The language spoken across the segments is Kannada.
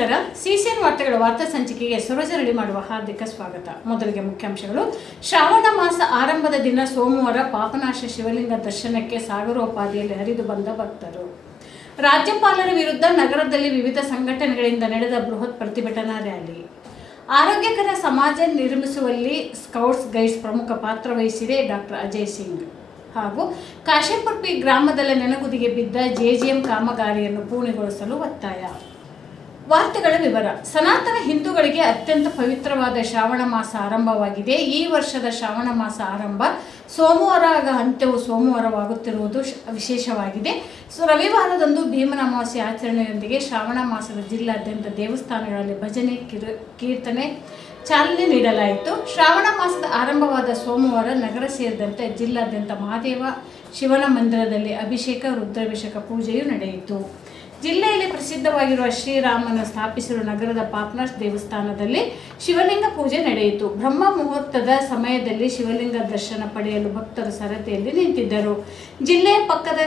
ನಮಸ್ಕಾರ. ಸಿಸಿಎನ್ ವಾರ್ತೆಗಳ ವಾರ್ತಾ ಸಂಚಿಕೆಗೆ ರೆಡಿ ಮಾಡುವ ಹಾರ್ದಿಕ ಸ್ವಾಗತ. ಮೊದಲಿಗೆ ಮುಖ್ಯಾಂಶಗಳು. ಶ್ರಾವಣ ಮಾಸ ಆರಂಭದ ದಿನ ಸೋಮವಾರ ಪಾಪನಾಶ ಶಿವಲಿಂಗ ದರ್ಶನಕ್ಕೆ ಸಾಗರೋಪಾದಿಯಲ್ಲಿ ಹರಿದು ಬಂದ ಭಕ್ತರು. ರಾಜ್ಯಪಾಲರ ವಿರುದ್ಧ ನಗರದಲ್ಲಿ ವಿವಿಧ ಸಂಘಟನೆಗಳಿಂದ ನಡೆದ ಬೃಹತ್ ಪ್ರತಿಭಟನಾ ರ್ಯಾಲಿ. ಆರೋಗ್ಯಕರ ಸಮಾಜ ನಿರ್ಮಿಸುವಲ್ಲಿ ಸ್ಕೌಟ್ಸ್ ಗೈಡ್ಸ್ ಪ್ರಮುಖ ಪಾತ್ರ ವಹಿಸಿದೆ ಡಾಕ್ಟರ್ ಅಜಯ್ ಸಿಂಗ್. ಹಾಗೂ ಕಾಶೆಂಪುರ್ಪಿ ಗ್ರಾಮದಲ್ಲಿ ನೆನಗುದಿಗೆ ಬಿದ್ದ ಜೆಜಿಎಂ ಕಾಮಗಾರಿಯನ್ನು ಪೂರ್ಣಗೊಳಿಸಲು ಒತ್ತಾಯ. ವಾರ್ತೆಗಳ ವಿವರ. ಸನಾತನ ಹಿಂದೂಗಳಿಗೆ ಅತ್ಯಂತ ಪವಿತ್ರವಾದ ಶ್ರಾವಣ ಮಾಸ ಆರಂಭವಾಗಿದೆ. ಈ ವರ್ಷದ ಶ್ರಾವಣ ಮಾಸ ಆರಂಭ ಸೋಮವಾರ ಆಗ ಅಂತ್ಯವು ಸೋಮವಾರವಾಗುತ್ತಿರುವುದು ವಿಶೇಷವಾಗಿದೆ. ಸೊ, ರವಿವಾರದಂದು ಭೀಮನ ಅಮಾವಾಸ್ಯ ಆಚರಣೆಯೊಂದಿಗೆ ಶ್ರಾವಣ ಮಾಸದ ಜಿಲ್ಲಾದ್ಯಂತ ದೇವಸ್ಥಾನಗಳಲ್ಲಿ ಭಜನೆ, ಕಿರು, ಕೀರ್ತನೆ ಚಾಲನೆ ನೀಡಲಾಯಿತು. ಶ್ರಾವಣ ಮಾಸದ ಆರಂಭವಾದ ಸೋಮವಾರ ನಗರ ಸೇರಿದಂತೆ ಜಿಲ್ಲಾದ್ಯಂತ ಮಹಾದೇವ ಶಿವನ ಮಂದಿರದಲ್ಲಿ ಅಭಿಷೇಕ, ರುದ್ರಾಭಿಷೇಕ ಪೂಜೆಯು ನಡೆಯಿತು. ಜಿಲ್ಲೆಯಲ್ಲಿ ಪ್ರಸಿದ್ಧವಾಗಿರುವ ಶ್ರೀರಾಮನ ಸ್ಥಾಪಿಸಿರುವ ನಗರದ ಪಾಪ್ನಾಶ್ ದೇವಸ್ಥಾನದಲ್ಲಿ ಶಿವಲಿಂಗ ಪೂಜೆ ನಡೆಯಿತು. ಬ್ರಹ್ಮ ಮುಹೂರ್ತದ ಸಮಯದಲ್ಲಿ ಶಿವಲಿಂಗ ದರ್ಶನ ಪಡೆಯಲು ಭಕ್ತರು ಸರತಿಯಲ್ಲಿ ನಿಂತಿದ್ದರು. ಜಿಲ್ಲೆಯ ಪಕ್ಕದ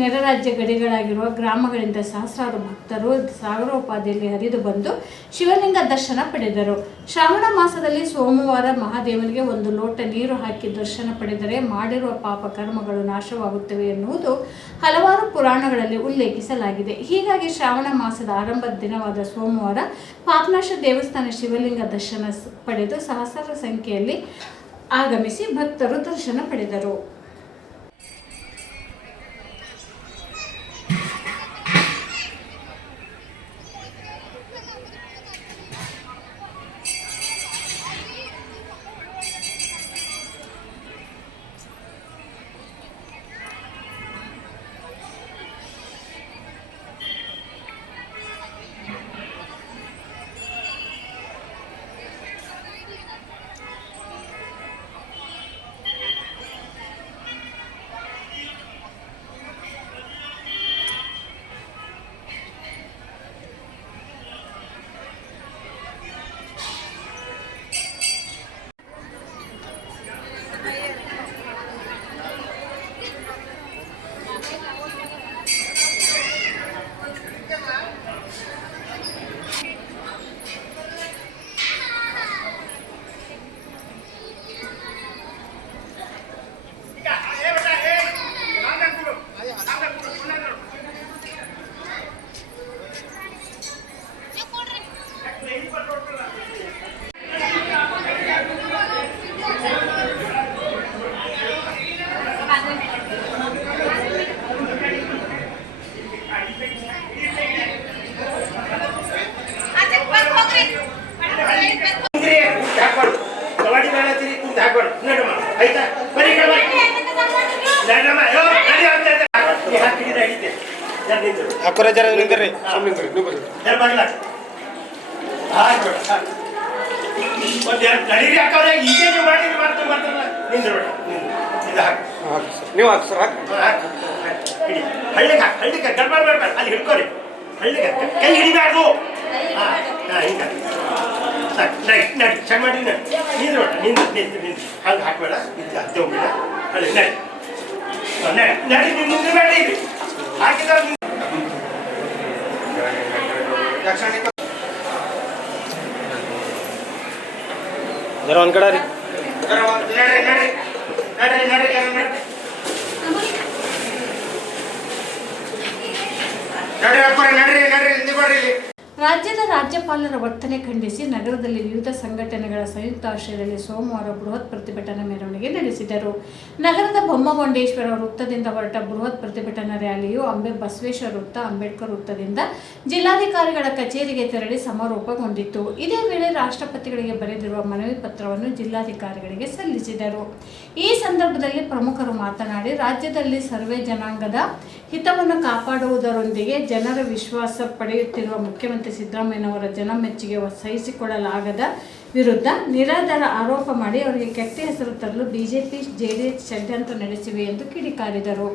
ನೆರರಾಜ್ಯ ನೆರೆ ರಾಜ್ಯ ಗಡಿಗಳಾಗಿರುವ ಗ್ರಾಮಗಳಿಂದ ಸಹಸ್ರಾರು ಭಕ್ತರು ಸಾಗರೋಪಾದಿಯಲ್ಲಿ ಹರಿದು ಬಂದು ಶಿವಲಿಂಗ ದರ್ಶನ ಪಡೆದರು. ಶ್ರಾವಣ ಮಾಸದಲ್ಲಿ ಸೋಮವಾರ ಮಹಾದೇವನಿಗೆ ಒಂದು ಲೋಟ ನೀರು ಹಾಕಿ ದರ್ಶನ ಪಡೆದರೆ ಮಾಡಿರುವ ಪಾಪ ಕರ್ಮಗಳು ನಾಶವಾಗುತ್ತವೆ ಎನ್ನುವುದು ಹಲವಾರು ಪುರಾಣಗಳಲ್ಲಿ ಉಲ್ಲೇಖಿಸಲಾಗಿದೆ. ಹೀಗಾಗಿ ಶ್ರಾವಣ ಮಾಸದ ಆರಂಭದ ದಿನವಾದ ಸೋಮವಾರ ಪಾಪನಾಶ ದೇವಸ್ಥಾನ ಶಿವಲಿಂಗ ದರ್ಶನ ಪಡೆದು ಸಹಸ್ರ ಸಂಖ್ಯೆಯಲ್ಲಿ ಆಗಮಿಸಿ ಭಕ್ತರು ದರ್ಶನ ಪಡೆದರು. ಕೈ ಹಿಡಿಬಾರ್ದು. ನಡಿ ನಡಿ ಚೆಕ್ ಮಾಡಿ ನಡಿ. ನಿಂದ್ರು ನಿಂದು ನಿಂತು ನಿಂತು ಹಂಗೆ ಹಾಕ್ಬೇಡ ಇದು ಹತ್ತೆ ಹೋಗ್ಬೇಡ. ಅಲ್ಲಿ ನಡಿ. ಹಾಂ, ನಡಿ ನಡಿ ನೀವು ನಿಂದು ಬೇಡ ಇಲ್ಲಿ. ಹಾಕಿದ್ರೆ ಜರ ಒಂದ್ ಕಡೆ ರೀ ನಡ್ರಿ ನಡ್ರಿ ನಡ್ರಿ ನಡ್ರಿ ನಡ್ರಿ ನಡ್ರಿ ಅಪ್ಪ ನಡ್ರಿ ನಡ್ರಿ ಇಲ್ಲಿ. ರಾಜ್ಯದ ರಾಜ್ಯಪಾಲರ ವರ್ತನೆ ಖಂಡಿಸಿ ನಗರದಲ್ಲಿ ವಿವಿಧ ಸಂಘಟನೆಗಳ ಸಂಯುಕ್ತ ಆಶ್ರಯದಲ್ಲಿ ಸೋಮವಾರ ಬೃಹತ್ ಪ್ರತಿಭಟನಾ ಮೆರವಣಿಗೆ ನಡೆಸಿದರು. ನಗರದ ಬೊಮ್ಮಗೊಂಡೇಶ್ವರ ವೃತ್ತದಿಂದ ಹೊರಟ ಬೃಹತ್ ಪ್ರತಿಭಟನಾ ರ್ಯಾಲಿಯು ಅಂಬೆ ಬಸವೇಶ್ವರ ವೃತ್ತ, ಅಂಬೇಡ್ಕರ್ ವೃತ್ತದಿಂದ ಜಿಲ್ಲಾಧಿಕಾರಿಗಳ ಕಚೇರಿಗೆ ತೆರಳಿ ಸಮಾರೋಪಗೊಂಡಿತು ಇದೇ ವೇಳೆ ರಾಷ್ಟ್ರಪತಿಗಳಿಗೆ ಬರೆದಿರುವ ಮನವಿ ಪತ್ರವನ್ನು ಜಿಲ್ಲಾಧಿಕಾರಿಗಳಿಗೆ ಸಲ್ಲಿಸಿದರು. ಈ ಸಂದರ್ಭದಲ್ಲಿ ಪ್ರಮುಖರು ಮಾತನಾಡಿ, ರಾಜ್ಯದಲ್ಲಿ ಸರ್ವೇ ಜನಾಂಗದ ಹಿತವನ್ನು ಕಾಪಾಡುವುದರೊಂದಿಗೆ ಜನರ ವಿಶ್ವಾಸ ಪಡೆಯುತ್ತಿರುವ ಮುಖ್ಯಮಂತ್ರಿ ಸಿದ್ದರಾಮಯ್ಯನವರ ಜನಮೆಚ್ಚುಗೆ ಸಹಿಸಿಕೊಳ್ಳಲಾಗದ ವಿರುದ್ಧ ನಿರಾಧಾರ ಆರೋಪ ಮಾಡಿ ಅವರಿಗೆ ಕೆಟ್ಟ ಹೆಸರು ತರಲು ಬಿಜೆಪಿ, ಜೆಡಿಎಸ್ ಷಡ್ಯಂತ್ರ ನಡೆಸಿವೆ ಎಂದು ಕಿಡಿಕಾರಿದರು.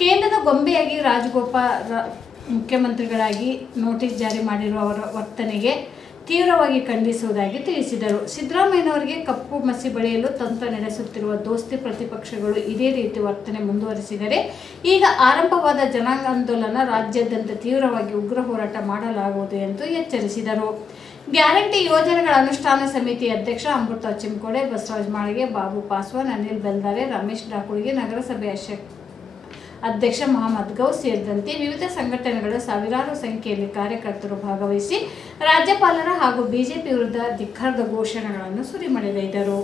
ಕೇಂದ್ರದ ಗೊಂಬೆಯಾಗಿ ರಾಜಗೋಪಾಲ್ ಮುಖ್ಯಮಂತ್ರಿಗಳಾಗಿ ನೋಟಿಸ್ ಜಾರಿ ಮಾಡಿರುವವರ ವರ್ತನೆಗೆ ತೀವ್ರವಾಗಿ ಖಂಡಿಸುವುದಾಗಿ ತಿಳಿಸಿದರು. ಸಿದ್ದರಾಮಯ್ಯನವರಿಗೆ ಕಪ್ಪು ಮಸಿ ಬಳಿಯಲು ತಂತ್ರ ನಡೆಸುತ್ತಿರುವ ದೋಸ್ತಿ ಪ್ರತಿಪಕ್ಷಗಳು ಇದೇ ರೀತಿ ವರ್ತನೆ ಮುಂದುವರಿಸಿದರೆ, ಈಗ ಆರಂಭವಾದ ಜನಾಂದೋಲನ ರಾಜ್ಯಾದ್ಯಂತ ತೀವ್ರವಾಗಿ ಉಗ್ರ ಹೋರಾಟ ಮಾಡಲಾಗುವುದು ಎಂದು ಎಚ್ಚರಿಸಿದರು. ಗ್ಯಾರಂಟಿ ಯೋಜನೆಗಳ ಅನುಷ್ಠಾನ ಸಮಿತಿ ಅಧ್ಯಕ್ಷ ಅಮೃತ ಚಿಮ್ಕೋಡೆ ಬಸವರಾಜ ಮಾಳಿಗೆ, ಬಾಬು ಪಾಸ್ವಾನ್, ಅನಿಲ್ ಬೆಲ್ದಾರೆ, ರಮೇಶ್ ಡಾಕುಳಿಗೆ ನಗರಸಭೆ ಅಧ್ಯಕ್ಷ ಮಹಮ್ಮದ್ ಗೌ ಸೇರಿದಂತೆ ವಿವಿಧ ಸಂಘಟನೆಗಳ ಸಾವಿರಾರು ಸಂಖ್ಯೆಯಲ್ಲಿ ಕಾರ್ಯಕರ್ತರು ಭಾಗವಹಿಸಿ ರಾಜ್ಯಪಾಲರ ಹಾಗೂ ಬಿಜೆಪಿ ವಿರುದ್ಧ ಧಿಕ್ಕಾರದ ಘೋಷಣೆಗಳನ್ನು ಸುರಿಮಳೆಗೈದರು.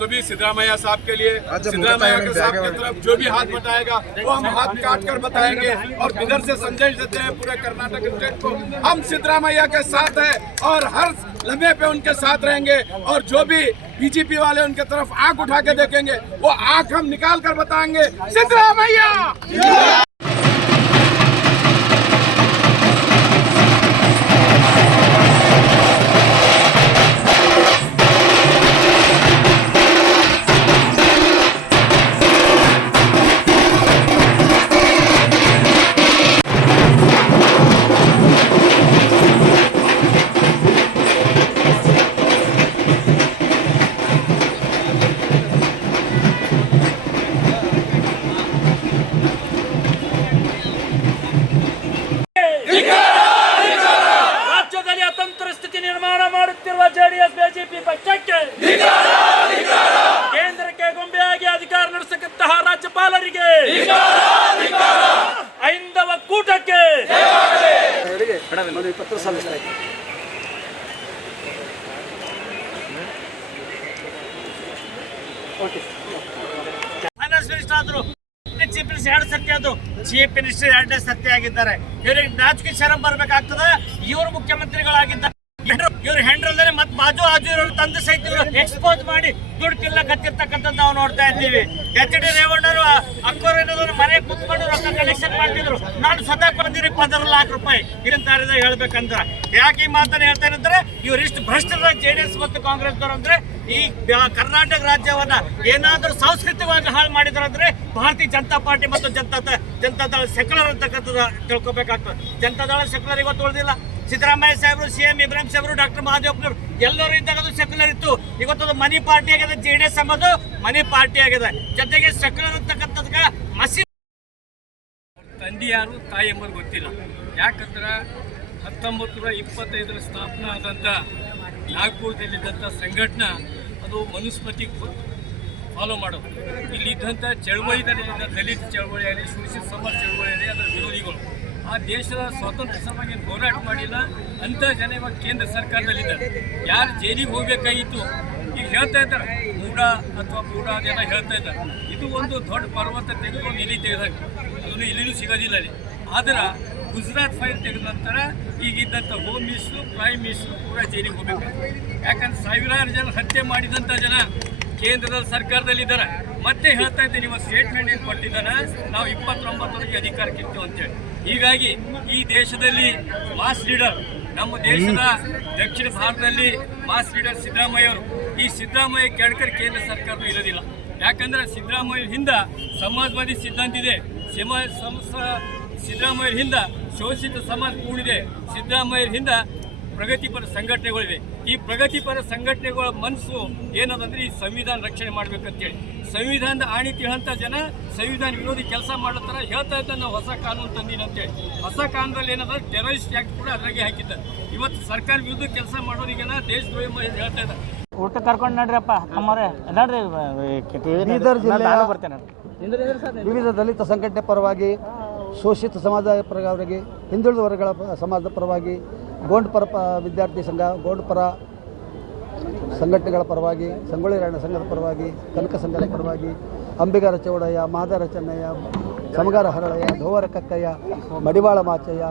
सभी सिद्धरामैया साहब के लिए सिद्धरामैया के साहब की तरफ़ जो भी हाथ बताएगा वो हम हाथ काट कर बताएँगे और इधर से संदेश देते हैं पूरे कर्नाटक स्टेट को। हम सिद्धरामैया के साथ है और हर लम्हे पे उनके साथ रहेंगे और जो भी बीजेपी वाले उनके तरफ़ आँख उठा के देखेंगे वो आँख हम निकाल कर बताएँगे। सिद्धरामैया ಫೈನಾನ್ಸ್ ಮಿನಿಸ್ಟರ್ ಆದ್ರು ಚೀಫ್ ಮಿನಿಸ್ಟರ್ ಎರಡು ಸತ್ಯ ಆದ್ರು ಚೀಫ್ ಮಿನಿಸ್ಟರ್ ಎರಡನೇ ಸತ್ಯ ಆಗಿದ್ದಾರೆ. ಇವ್ರಿಗೆ ನಾಚಿಕೆ ಶರಂ ಬರ್ಬೇಕಾಗ್ತದೆ. ಇವರು ಮುಖ್ಯಮಂತ್ರಿಗಳಾಗಿದ್ದಾರೆ. ಇವ್ರ ಹೆಂಡ್ರಲ್ದೇ ಮತ್ತೆ ಬಾಜು ಆಜು ಇರೋರು ತಂದೆ ಸಹಿತ ಇವ್ರು ಎಕ್ಸ್ಪೋಸ್ ಮಾಡಿ ದುಡ್ಡು ತಿನ್ನಕತ್ತಿರ್ತಕ್ಕಂಥದ್ದು ನಾವು ನೋಡ್ತಾ ಇದ್ದೀವಿ. ಎಚ್ ಡಿ ರೇವಣ್ಣರು, ಅಕ್ಕೋರ್ ಏನಾದ್ರು ಮನೆ ಕುತ್ಕೊಂಡು ರೊಕ್ಕ ಕಲೆಕ್ಷನ್ ಮಾಡ್ತಿದ್ರು. ನಾನು ಸ್ವತಃ ಬಂದಿರಿ ಪದರ ಲಾಖ ರೂಪಾಯಿ. ಇದನ್ನ ಹೇಳ್ಬೇಕಂದ್ರೆ. ಯಾಕೆ ಈ ಮಾತನ್ನು ಹೇಳ್ತಾ ಅಂದ್ರೆ, ಇವ್ರು ಇಷ್ಟು ಭ್ರಷ್ಟರ ಜೆ ಡಿ ಎಸ್ ಮತ್ತು ಕಾಂಗ್ರೆಸ್ನವರು ಅಂದ್ರೆ ಈ ಕರ್ನಾಟಕ ರಾಜ್ಯವನ್ನ ಏನಾದರೂ ಸಾಂಸ್ಕೃತಿಕವಾಗಿ ಹಾಳು ಮಾಡಿದ್ರಂದ್ರೆ ಭಾರತೀಯ ಜನತಾ ಪಾರ್ಟಿ ಮತ್ತು ಜನತಾ ಜನತಾ ದಳ ಸೆಕ್ಯುಲರ್ ಅಂತಕ್ಕಂಥದ್ದು ತಿಳ್ಕೊಬೇಕಾಗ್ತದೆ. ಜನತಾ ದಳ ಸೆಕ್ಯುಲರ್ ಇವತ್ತು ಉಳಿದಿಲ್ಲ ಸಿದ್ದರಾಮಯ್ಯ ಸಾಹೇಬರು ಸಿ ಎಂ ಇಬ್ರಾಹಿಂ ಸಾಹೇಬರು, ಡಾಕ್ಟರ್ ಮಹಾದೇವಪ್ಪನವರು ಎಲ್ಲರೂ ಇದ್ದಾಗ ಅದು ಸೆಕ್ಯುಲರ್ ಇತ್ತು. ಇವತ್ತು ಅದು ಮನಿ ಪಾರ್ಟಿ ಆಗಿದೆ, ಜೆ ಡಿ ಎಸ್ ಎಂಬುದು ಮನಿ ಪಾರ್ಟಿ ಆಗಿದೆ. ಜೊತೆಗೆ ಸೆಕ್ಯುಲರ್ ಅಂತಕ್ಕಂಥದ್ಕ ಮಸಿ ತಂದೆ ಯಾರು ತಾಯಿ ಎಂಬುದು ಗೊತ್ತಿಲ್ಲ. ಯಾಕಂದ್ರೆ ಹತ್ತೊಂಬತ್ತು ನೂರ ಇಪ್ಪತ್ತೈದರ ಸ್ಥಾಪನೆ ಆದಂಥ ನಾಗ್ಪುರದಲ್ಲಿದ್ದಂಥ ಸಂಘಟನೆ ಅದು ಮನುಸ್ಮೃತಿ ಫಾಲೋ ಮಾಡೋದು. ಇಲ್ಲಿದ್ದಂಥ ಚಳವಳಿದಲ್ಲಿದ್ದ ದಲಿತ ಚಳವಳಿ ಆಗಲಿ ಶೋಷಿತ ಸಮಾಜ ಚಳವಳಿ ಆಗಲಿ ಅದರ ವಿರೋಧಿಗಳು. ಆ ದೇಶದ ಸ್ವಾತಂತ್ರ್ಯ ಸಮಾಜ ಹೋರಾಟ ಮಾಡಿಲ್ಲ, ಅಂಥ ಜನ ಇವಾಗ ಕೇಂದ್ರ ಸರ್ಕಾರದಲ್ಲಿದ್ದಾರೆ. ಯಾರು ಜೈಲಿಗೆ ಹೋಗಬೇಕಾಗಿತ್ತು? ಈಗ ಹೇಳ್ತಾ ಇದ್ದಾರೆ. ಮೂಡ ಅಥವಾ ಮೂಡ ಅದೆಲ್ಲ ಹೇಳ್ತಾ ಇದ್ದಾರೆ. ಇದು ಒಂದು ದೊಡ್ಡ ಪರ್ವತ ತೆಗೆದುಕೊಂಡು ಇಲ್ಲಿ ಇಲಿ ತೆಗೆದಾಗ ಅದನ್ನು ಇಲ್ಲಿನೂ ಸಿಗೋದಿಲ್ಲ ಅಲ್ಲಿ. ಆದ್ರೆ ಗುಜರಾತ್ ಫೈಲ್ ತೆಗೆದ ನಂತರ ಈಗಿದ್ದಂಥ ಹೋಮ್ ಮಿನಿಸ್ಟ್ರು ಪ್ರೈಮ್ ಮಿನಿಸ್ಟ್ರು ಕೂಡ ಜೈಲಿಗೆ ಹೋಗಬೇಕು. ಯಾಕಂದ್ರೆ ಸಾವಿರಾರು ಜನ ಹತ್ಯೆ ಮಾಡಿದಂಥ ಜನ ಕೇಂದ್ರದ ಸರ್ಕಾರದಲ್ಲಿದ್ದಾರೆ. ಮತ್ತೆ ಹೇಳ್ತಾ ಇದ್ದೀನಿ ನಿಮ್ಮ ಸ್ಟೇಟ್ಮೆಂಟ್ ಏನು ಕೊಟ್ಟಿದ್ದಾನೆ? ನಾವು ಇಪ್ಪತ್ತೊಂಬತ್ತರಿಗೆ ಅಧಿಕಾರಕ್ಕೆ ಅಂತ ಅಂತೇಳಿ. ಹೀಗಾಗಿ ಈ ದೇಶದಲ್ಲಿ ಮಾಸ್ ಲೀಡರ್ ನಮ್ಮ ದೇಶದ ದಕ್ಷಿಣ ಭಾರತದಲ್ಲಿ ಮಾಸ್ ಲೀಡರ್ ಸಿದ್ದರಾಮಯ್ಯ ಅವರು. ಈ ಸಿದ್ದರಾಮಯ್ಯ ಕೇಳ್ಕರ್ ಕೇಂದ್ರ ಸರ್ಕಾರ ಇರೋದಿಲ್ಲ. ಯಾಕಂದ್ರೆ ಸಿದ್ದರಾಮಯ್ಯ ಹಿಂದ ಸಮಾಜವಾದಿ ಸಿದ್ಧಾಂತ ಇದೆ. ಸಂಸ ಸಿದ್ದರಾಮಯ್ಯರ ಹಿಂದ ಶೋಷಿತ ಸಮಾಜ ಕೂಡಿದೆ. ಸಿದ್ದರಾಮಯ್ಯರ ಹಿಂದ ಪ್ರಗತಿಪರ ಸಂಘಟನೆಗಳಿವೆ. ಈ ಪ್ರಗತಿಪರ ಸಂಘಟನೆಗಳ ಮನಸ್ಸು ಏನದಂದ್ರೆ ಈ ಸಂವಿಧಾನ ರಕ್ಷಣೆ ಮಾಡ್ಬೇಕಂತೇಳಿ. ಸಂವಿಧಾನದ ಆಣಿ ತಿಳಂತ ಜನ ಸಂವಿಧಾನ ವಿರೋಧಿ ಕೆಲಸ ಮಾಡತ್ತಾರ ಹೇಳ್ತಾ ಇದ್ದ ನಾವು ಹೊಸ ಕಾನೂನು ತಂದಿನ ಅಂತೇಳಿ. ಹೊಸ ಕಾನೂನಲ್ಲಿ ಏನದ ಟೆರರಿಸ್ಟ್ ಆಕ್ಟ್ ಕೂಡ ಅದ್ರಾಗೆ ಹಾಕಿದ್ದ. ಇವತ್ತು ಸರ್ಕಾರ ವಿರುದ್ಧ ಕೆಲಸ ಮಾಡೋರಿಗೆಲ್ಲ ದೇಶದ್ರೋಹಿ ಹೇಳ್ತಾ ಇದ್ದಾರೆ ಊಟ ಕರ್ಕೊಂಡು ನಡ್ರಿಯಪ್ಪ ಅಮ್ಮವ್ರೆ. ನಡ್ರಿ ಬೀದರ್ ಜಿಲ್ಲೆ ಬರ್ತೇನೆ. ವಿವಿಧ ದಲಿತ ಸಂಘಟನೆ ಪರವಾಗಿ ಶೋಷಿತ ಸಮಾಜ ಪರವಾಗಿ ಹಿಂದುಳಿದ ವರ್ಗಗಳ ಸಮಾಜದ ಪರವಾಗಿ ಗೋಂಡ್ ಪರ ಪ- ವಿದ್ಯಾರ್ಥಿ ಸಂಘ ಗೋಂಡ್ ಪರ ಸಂಘಟನೆಗಳ ಪರವಾಗಿ ಸಂಗೊಳ್ಳಿ ರಾಯಣ್ಣ ಸಂಘದ ಪರವಾಗಿ ಕನಕ ಸಂಘದ ಪರವಾಗಿ ಅಂಬಿಗರ ಚೌಡಯ್ಯ ಮಾದಾರ ಚೆನ್ನಯ್ಯ ಸಮಗಾರ ಹರಳಯ್ಯ ಧೋವರ ಕಕ್ಕಯ್ಯ ಮಡಿವಾಳ ಮಾಚಯ್ಯ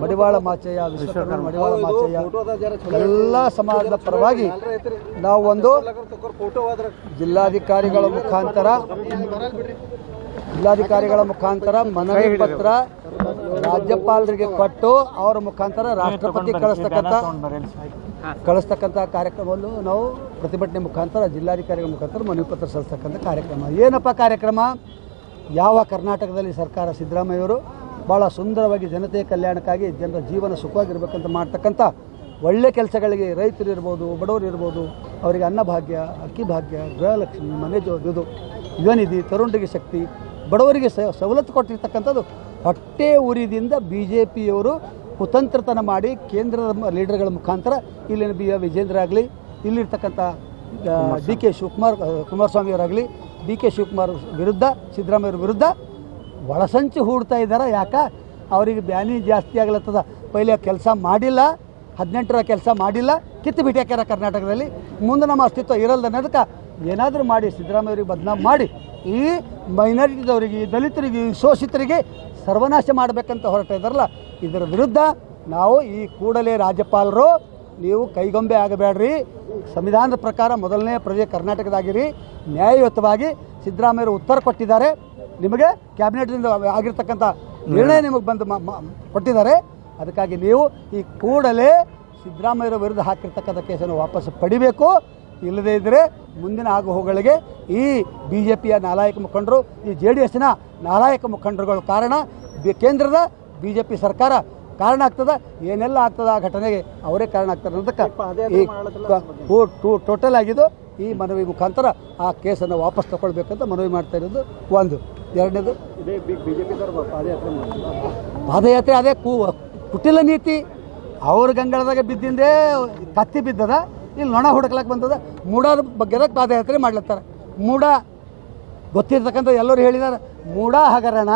ಮಡಿವಾಳ ಮಾಚಯ್ಯ ವಿಶ್ವಕರ್ಮ ಮಡಿವಾಳ ಮಾಚಯ್ಯ ಎಲ್ಲ ಸಮಾಜದ ಪರವಾಗಿ ನಾವು ಒಂದು ಜಿಲ್ಲಾಧಿಕಾರಿಗಳ ಮುಖಾಂತರ ಜಿಲ್ಲಾಧಿಕಾರಿಗಳ ಮುಖಾಂತರ ಮನವಿ ಪತ್ರ ರಾಜ್ಯಪಾಲರಿಗೆ ಕೊಟ್ಟು ಅವರ ಮುಖಾಂತರ ರಾಷ್ಟ್ರಪತಿ ಕಳಿಸ್ತಕ್ಕಂಥ ಕಳಿಸ್ತಕ್ಕಂಥ ಕಾರ್ಯಕ್ರಮವನ್ನು ನಾವು ಪ್ರತಿಭಟನೆ ಮುಖಾಂತರ ಜಿಲ್ಲಾಧಿಕಾರಿಗಳ ಮುಖಾಂತರ ಮನವಿ ಪತ್ರ ಸಲ್ಲಿಸ್ತಕ್ಕಂಥ ಕಾರ್ಯಕ್ರಮ. ಏನಪ್ಪ ಕಾರ್ಯಕ್ರಮ? ಯಾವ ಕರ್ನಾಟಕದಲ್ಲಿ ಸರ್ಕಾರ ಸಿದ್ದರಾಮಯ್ಯವರು ಭಾಳ ಸುಂದರವಾಗಿ ಜನತೆಯ ಕಲ್ಯಾಣಕ್ಕಾಗಿ ಜನರ ಜೀವನ ಸುಖವಾಗಿರ್ಬೇಕಂತ ಮಾಡ್ತಕ್ಕಂಥ ಒಳ್ಳೆ ಕೆಲಸಗಳಿಗೆ ರೈತರು ಇರ್ಬೋದು ಬಡವರು ಇರ್ಬೋದು ಅವರಿಗೆ ಅನ್ನಭಾಗ್ಯ ಅಕ್ಕಿ ಭಾಗ್ಯ ಗೃಹಲಕ್ಷ್ಮಿ ಮನೆ ಜೋ ಇದು. ಯುವನಿಧಿ ತರುಣರಿಗೆ ಶಕ್ತಿ ಬಡವರಿಗೆ ಸವಲತ್ತು ಕೊಟ್ಟಿರ್ತಕ್ಕಂಥದ್ದು. ಹೊಟ್ಟೆ ಉರಿದಿಂದ ಬಿ ಜೆ ಪಿಯವರು ಕುತಂತ್ರತನ ಮಾಡಿ ಕೇಂದ್ರದ ಲೀಡರ್ಗಳ ಮುಖಾಂತರ ಇಲ್ಲಿನ ಬಿ ವಿಜೇಂದ್ರ ಆಗಲಿ ಇಲ್ಲಿರ್ತಕ್ಕಂಥ ಡಿ ಕೆ. ಶಿವಕುಮಾರ್ ಕುಮಾರಸ್ವಾಮಿ ಅವರಾಗಲಿ ಡಿ. ಕೆ. ಶಿವಕುಮಾರ್ ವಿರುದ್ಧ ಸಿದ್ದರಾಮಯ್ಯವ್ರ ವಿರುದ್ಧ ಒಳಸಂಚು ಹೂಡ್ತಾ ಇದ್ದಾರೆ ಯಾಕ? ಅವರಿಗೆ ಬ್ಯಾನಿ ಜಾಸ್ತಿ ಆಗ್ಲತ್ತದ. ಪೈಲೆ ಕೆಲಸ ಮಾಡಿಲ್ಲ. ಹದಿನೆಂಟರ ಕೆಲಸ ಮಾಡಿಲ್ಲ ಕಿತ್ತು ಬಿಟ್ಟಾಕ್ಯಾರ ಕರ್ನಾಟಕದಲ್ಲಿ. ಮುಂದೆ ನಮ್ಮ ಅಸ್ತಿತ್ವ ಇರಲ್ಲ ಅನ್ನೋದಕ್ಕೆ ಏನಾದರೂ ಮಾಡಿ ಸಿದ್ದರಾಮಯ್ಯವ್ರಿಗೆ ಬದನಾಮ್ ಮಾಡಿ ಈ ಮೈನಾರಿಟಿದವರಿಗೆ ಈ ದಲಿತರಿಗೆ ಈ ಶೋಷಿತರಿಗೆ ಸರ್ವನಾಶ ಮಾಡಬೇಕಂತ ಹೊರಟ ಇದ್ದಾರಲ್ಲ ಇದರ ವಿರುದ್ಧ ನಾವು ಈ ಕೂಡಲೇ ರಾಜ್ಯಪಾಲರು ನೀವು ಕೈಗೊಂಬೆ ಆಗಬೇಡ್ರಿ. ಸಂವಿಧಾನದ ಪ್ರಕಾರ ಮೊದಲನೇ ಪ್ರಜೆ ಕರ್ನಾಟಕದಾಗಿರಿ. ನ್ಯಾಯಯುತವಾಗಿ ಸಿದ್ದರಾಮಯ್ಯರು ಉತ್ತರ ಕೊಟ್ಟಿದ್ದಾರೆ. ನಿಮಗೆ ಕ್ಯಾಬಿನೆಟ್ನಿಂದ ಆಗಿರ್ತಕ್ಕಂಥ ನಿರ್ಣಯ ನಿಮಗೆ ಬಂದು ಕೊಟ್ಟಿದ್ದಾರೆ. ಅದಕ್ಕಾಗಿ ನೀವು ಈ ಕೂಡಲೇ ಸಿದ್ದರಾಮಯ್ಯರ ವಿರುದ್ಧ ಹಾಕಿರ್ತಕ್ಕಂಥ ಕೇಸನ್ನು ವಾಪಸ್ ಪಡಿಬೇಕು. ಇಲ್ಲದೇ ಇದ್ದರೆ ಮುಂದಿನ ಆಗುಹೋಗಳಿಗೆ ಈ ಬಿ ಜೆ ಪಿಯ ನಾಲಾಯಕ ಮುಖಂಡರು ಈ ಜೆ ಡಿ ಎಸ್ನ ನಾಲಾಯಕ ಮುಖಂಡರುಗಳು ಕಾರಣ. ಬಿ- ಕೇಂದ್ರದ ಬಿ ಜೆ ಪಿ ಸರ್ಕಾರ ಕಾರಣ ಆಗ್ತದೆ ಏನೆಲ್ಲ ಆಗ್ತದೆ ಆ ಘಟನೆಗೆ ಅವರೇ ಕಾರಣ ಆಗ್ತಾರೆ ಅನ್ನೋದಕ್ಕೆ ಈ ಟೋಟಲ್ ಆಗಿದ್ದು ಈ ಮನವಿ ಮುಖಾಂತರ ಆ ಕೇಸನ್ನು ವಾಪಸ್ ತಗೊಳ್ಬೇಕಂತ ಮನವಿ ಮಾಡ್ತಾ ಇರೋದು ಒಂದು. ಎರಡನೇದು ಪಾದಯಾತ್ರೆ ಅದೇ ಕು ಕುಟಿಲ ನೀತಿ, ಅವ್ರ ಗಂಗಳದಾಗ ಬಿದ್ದಿಂದೇ ಕತ್ತಿ ಬಿದ್ದದ, ಇಲ್ಲಿ ನೊಣ ಹುಡುಕ್ಲಕ್ಕೆ ಬಂದದ, ಮೂಡಾದ ಬಗ್ಗೆದಾಗ ಪಾದಯಾತ್ರೆ ಮಾಡ್ಲತ್ತಾರ. ಮೂಡ ಗೊತ್ತಿರ್ತಕ್ಕಂಥ ಎಲ್ಲರೂ ಹೇಳಿದ್ದಾರೆ ಮೂಡ ಹಗರಣ